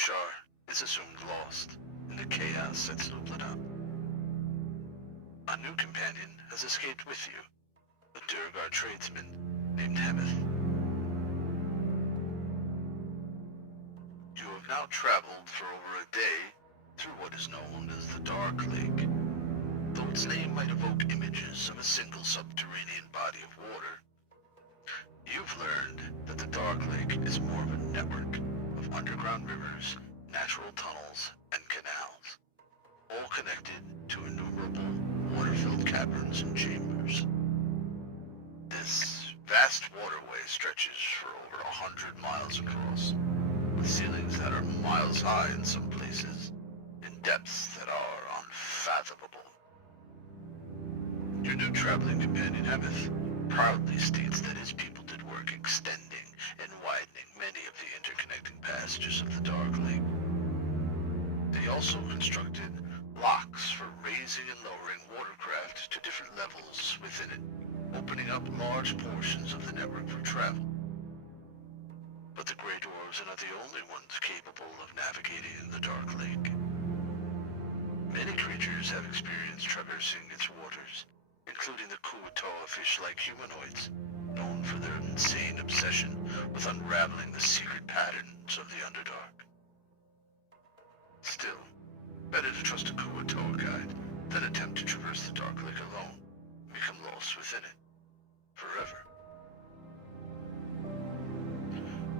Shar is assumed lost in the chaos that's opened up. A new companion has escaped with you, a Durgar tradesman named Hemeth. You have now traveled for over a day through what is known as the Dark Lake. Though its name might evoke images of a single subterranean body of water, you've learned that the Dark Lake is more of a network of underground rivers, natural tunnels, and canals, all connected to innumerable water-filled caverns and chambers. This vast waterway stretches for over 100 miles across, with ceilings that are miles high in some places, and depths that are unfathomable. Your new traveling companion, Hemeth, proudly states that his people did work extending and widening many of the interconnecting passages of the Dark Lake. They also constructed locks for raising and lowering watercraft to different levels within it, opening up large portions of the network for travel. But the Grey Dwarves are not the only ones capable of navigating the Dark Lake. Many creatures have experienced traversing its waters, including the Kuatoa fish-like humanoids, known for their insane obsession with unraveling the secret patterns of the Underdark. Still, better to trust a Kuatoa guide than attempt to traverse the Dark Lake alone and become lost within it, forever.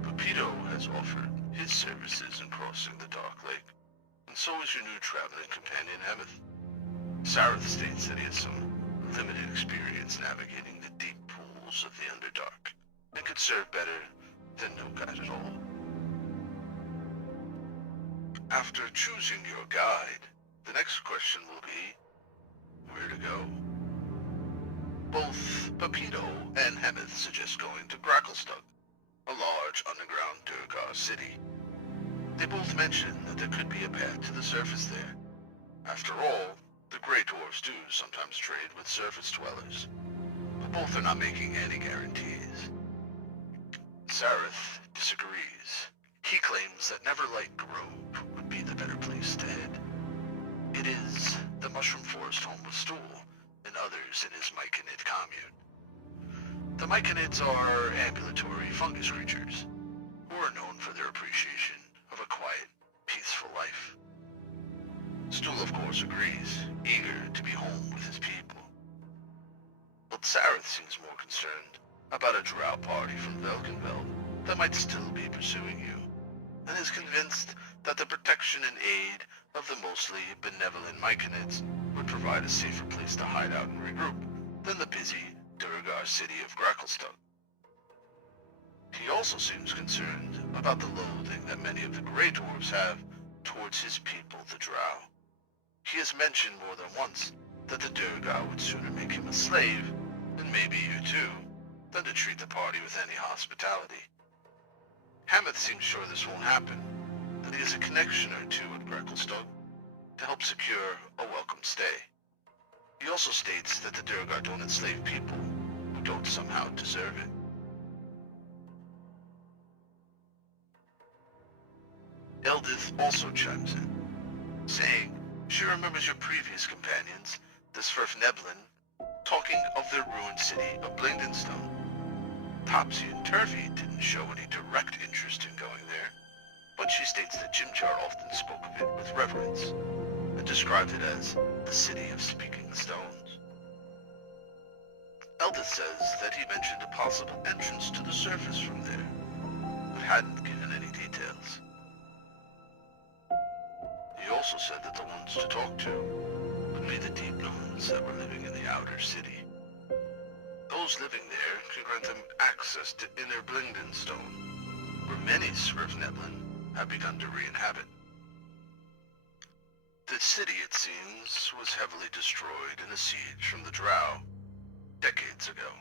Pepito has offered his services in crossing the Dark Lake, and so is your new traveling companion, Hemeth. Sareth states that he has some limited experience navigating the deep pools of the Underdark, and could serve better than no guide at all. After choosing your guide, the next question will be, where to go? Both Pepito and Hemeth suggest going to Gracklestug, a large underground Durgar city. They both mention that there could be a path to the surface there. After all, the Grey Dwarves do sometimes trade with surface dwellers, but both are not making any guarantees. Sareth disagrees. He claims that Neverlight Grove would be the better place to head. It is the mushroom forest home of Stool and others in his Myconid commune. The Myconids are ambulatory fungus creatures who are known for their appreciation of a quiet, peaceful life. Stool, of course, agrees, eager to be home with his people. But Sareth seems more concerned about a drow party from Velkenveld that might still be pursuing you, and is convinced that the protection and aid of the mostly benevolent Myconids would provide a safer place to hide out and regroup than the busy Durgar city of Gracklestug. He also seems concerned about the loathing that many of the Grey Dwarves have towards his people, the Drow. He has mentioned more than once that the Durgar would sooner make him a slave, and maybe you too, than to treat the party with any hospitality. Hemeth seems sure this won't happen, that he has a connection or two at Gracklestug to help secure a welcome stay. He also states that the Durgar don't enslave people who don't somehow deserve it. Eldith also chimes in, saying she remembers your previous companions, the Sverfneblin, talking of their ruined city of Blingdenstone. Topsy and Turvy didn't show any direct interest in going there, but she states that Jimjar often spoke of it with reverence, and described it as the city of speaking stones. Eldith says that he mentioned a possible entrance to the surface from there, but hadn't given any details. He also said that the ones to talk to would be the deep gnomes that were living in the outer city. Those living there can grant them access to inner Blingdenstone, where many Sverfneblin have begun to re-inhabit. The city, it seems, was heavily destroyed in a siege from the Drow decades ago.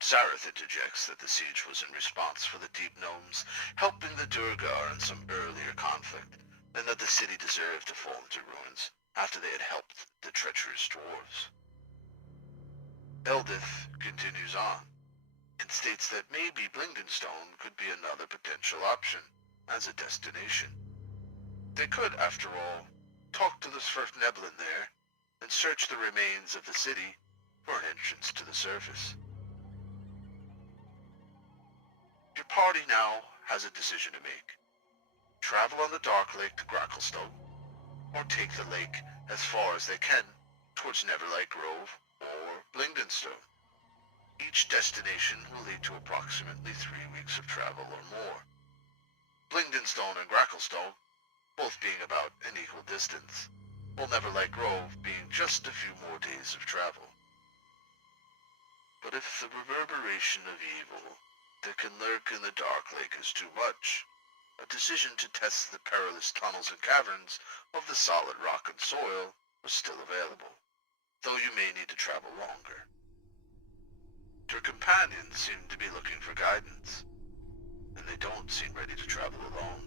Sareth interjects that the siege was in response for the deep gnomes helping the Durgar in some earlier conflict, and that the city deserved to fall into ruins after they had helped the treacherous dwarves. Eldith continues on, and states that maybe Blingdenstone could be another potential option, as a destination. They could, after all, talk to the Svirfneblin there and search the remains of the city for an entrance to the surface. Your party now has a decision to make. Travel on the Dark Lake to Gracklestone, or take the lake as far as they can towards Neverlight Grove or Blingdenstone. Each destination will lead to approximately 3 weeks of travel or more. Blingdenstone and Gracklestone both being about an equal distance, while Neverlight Grove being just a few more days of travel. But if the reverberation of evil that can lurk in the Dark Lake is too much, a decision to test the perilous tunnels and caverns of the solid rock and soil was still available, though you may need to travel longer. Your companions seem to be looking for guidance, and they don't seem ready to travel alone.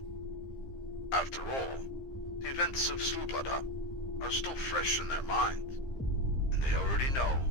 After all, the events of Slublada are still fresh in their minds, and they already know